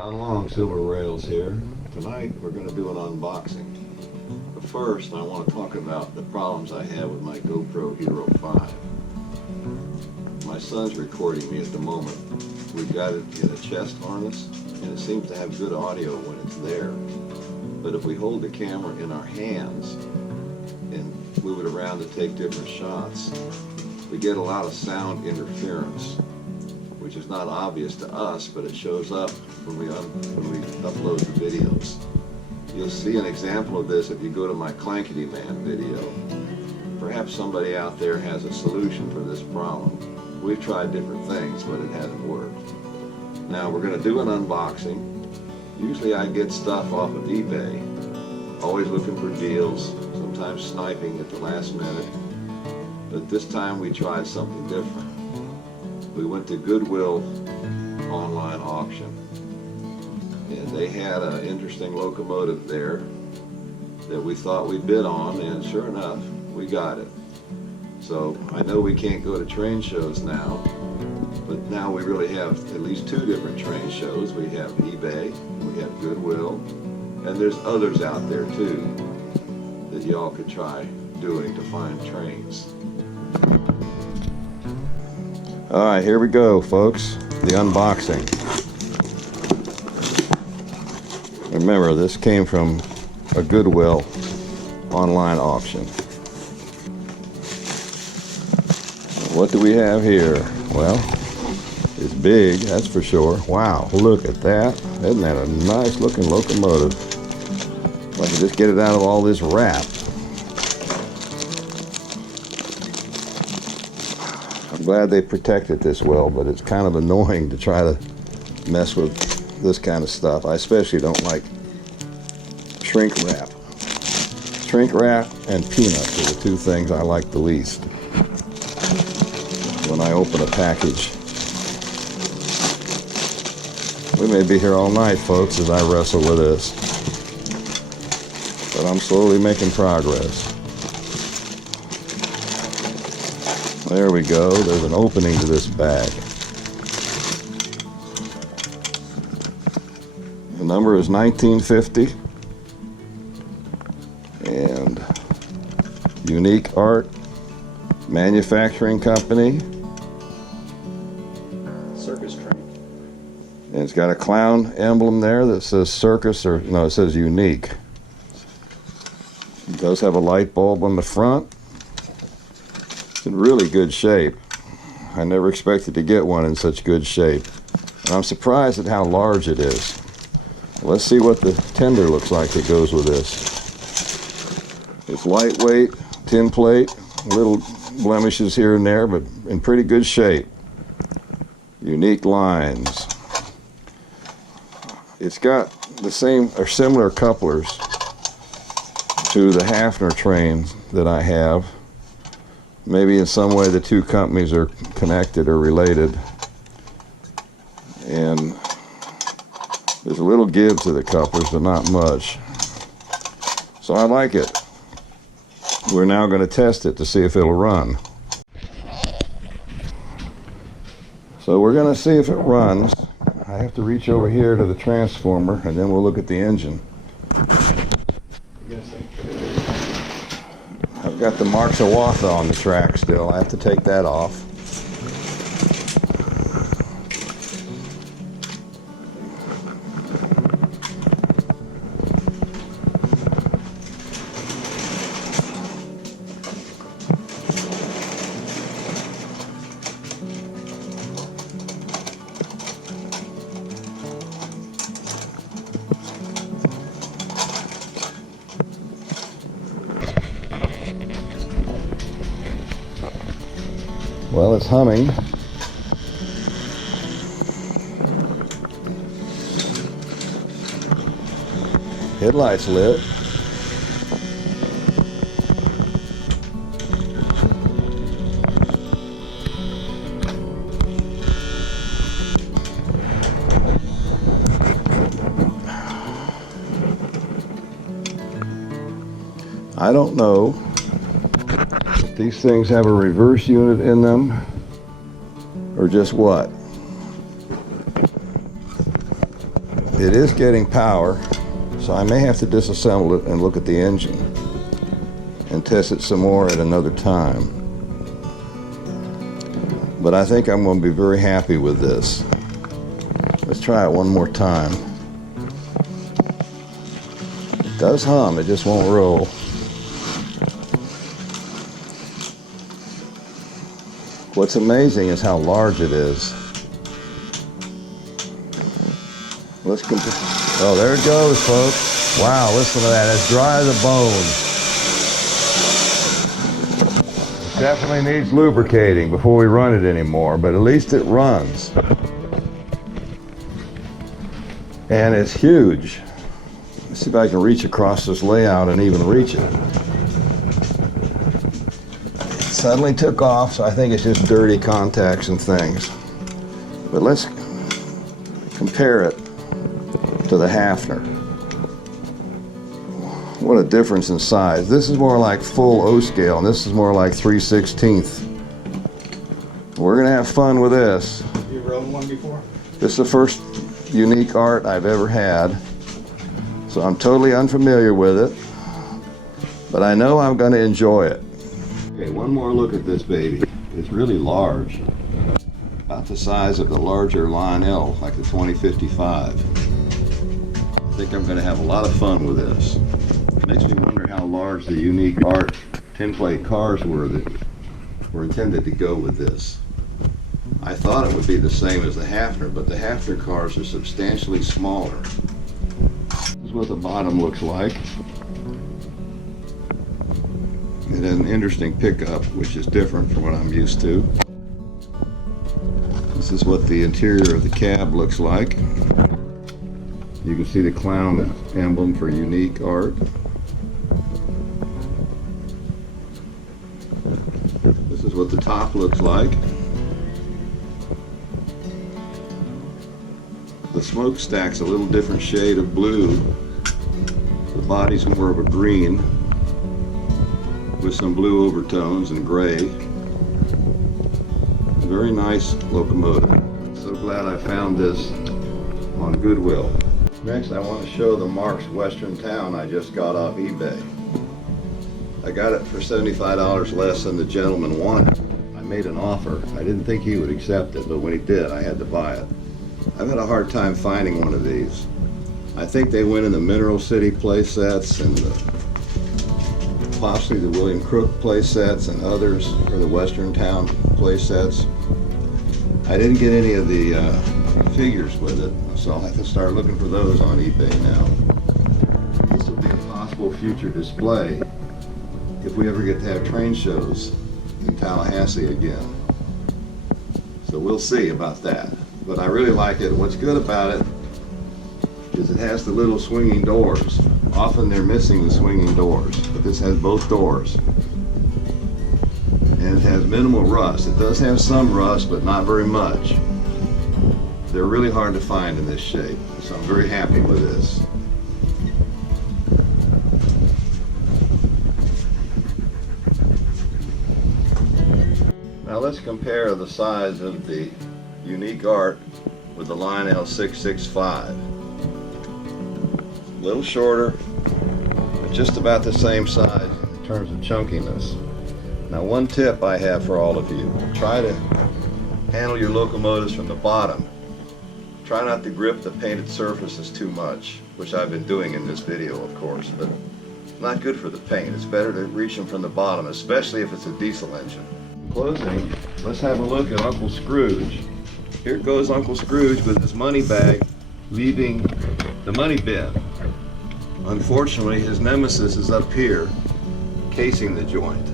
John Long, Silver Rails here. Tonight we're going to do an unboxing. But first I want to talk about the problems I have with my GoPro Hero 5. My son's recording me at the moment. We've got it in a chest harness and it seems to have good audio when it's there. But if we hold the camera in our hands and move it around to take different shots, we get a lot of sound interference, which is not obvious to us, but it shows up when we upload the videos. You'll see an example of this if you go to my Clankety Man video. Perhaps somebody out there has a solution for this problem. We've tried different things, but it hasn't worked. Now we're going to do an unboxing. Usually I get stuff off of eBay, always looking for deals, sometimes sniping at the last minute. But this time we tried something different. We went to Goodwill online auction, and they had an interesting locomotive there that we thought we'd bid on, and sure enough, we got it. So I know we can't go to train shows now, but now we really have at least two different train shows. We have eBay, we have Goodwill, and there's others out there too that y'all could try doing to find trains. All right, here we go, folks. The unboxing. Remember, this came from a Goodwill online auction. What do we have here? Well, it's big, that's for sure. Wow, look at that. Isn't that a nice looking locomotive? If I could just get it out of all this wrap. I'm glad they protect it this well, but it's kind of annoying to try to mess with this kind of stuff. I especially don't like shrink wrap. Shrink wrap and peanuts are the two things I like the least when I open a package. We may be here all night, folks, as I wrestle with this, but I'm slowly making progress. There we go. There's an opening to this bag. The number is 1950. And Unique Art Manufacturing Company. Circus train. And it's got a clown emblem there that says circus, or no, it says unique. It does have a light bulb on the front. It's in really good shape. I never expected to get one in such good shape. And I'm surprised at how large it is. Let's see what the tender looks like that goes with this. It's lightweight, tin plate, little blemishes here and there, but in pretty good shape. Unique lines. It's got the same or similar couplers to the Hafner trains that I have. Maybe in some way the two companies are connected or related. And there's a little give to the couplers, but not much. So I like it. We're now going to test it to see if it'll run. So we're going to see if it runs. I have to reach over here to the transformer, and then we'll look at the engine. I've got the Marks of Watha on the track still. I have to take that off. Well, it's humming. Headlights lit. I don't know if these things have a reverse unit in them or just what. it is getting power, so I may have to disassemble it and look at the engine and test it some more at another time. But I think I'm going to be very happy with this. Let's try it one more time. It does hum, it just won't roll. What's amazing is how large it is. Let's compare. Oh, there it goes, folks. Wow, listen to that. It's dry as a bone. It definitely needs lubricating before we run it anymore, but at least it runs. And it's huge. Let's see if I can reach across this layout and even reach it. It suddenly took off, so I think it's just dirty contacts and things. But let's compare it to the Hafner. What a difference in size. This is more like full O scale, and this is more like 3/16. We're gonna have fun with this. You rode one before? This is the first unique art I've ever had, so I'm totally unfamiliar with it, but I know I'm gonna enjoy it. Okay, one more look at this baby. It's really large, about the size of the larger Lionel, like the 2055. I think I'm going to have a lot of fun with this. It makes me wonder how large the unique art tinplate cars were that were intended to go with this. I thought it would be the same as the Hafner, but the Hafner cars are substantially smaller. This is what the bottom looks like. It has an interesting pickup, which is different from what I'm used to. This is what the interior of the cab looks like. You can see the clown emblem for unique art. This is what the top looks like. The smokestack's a little different shade of blue. The body's more of a green with some blue overtones and gray. Very nice locomotive. So glad I found this on Goodwill. Next, I want to show the Marks Western Town I just got off eBay. I got it for $75 less than the gentleman wanted. I made an offer. I didn't think he would accept it, but when he did, I had to buy it. I've had a hard time finding one of these. I think they went in the Mineral City play sets and possibly the William Crook play sets and others, or the Western Town play sets. I didn't get any of the figures with it, so I'll have to start looking for those on eBay now. This will be a possible future display if we ever get to have train shows in Tallahassee again. So we'll see about that. But I really like it. What's good about it is it has the little swinging doors. Often they're missing the swinging doors, but this has both doors. And it has minimal rust. It does have some rust, but not very much. They're really hard to find in this shape, so I'm very happy with this. Now let's compare the size of the unique art with the Lionel 665. A little shorter, but just about the same size in terms of chunkiness. Now one tip I have for all of you, try to handle your locomotives from the bottom. Try not to grip the painted surfaces too much, which I've been doing in this video of course, but not good for the paint. It's better to reach them from the bottom, especially if it's a diesel engine. In closing, let's have a look at Uncle Scrooge. Here goes Uncle Scrooge with his money bag leaving the money bin. Unfortunately, his nemesis is up here casing the joint.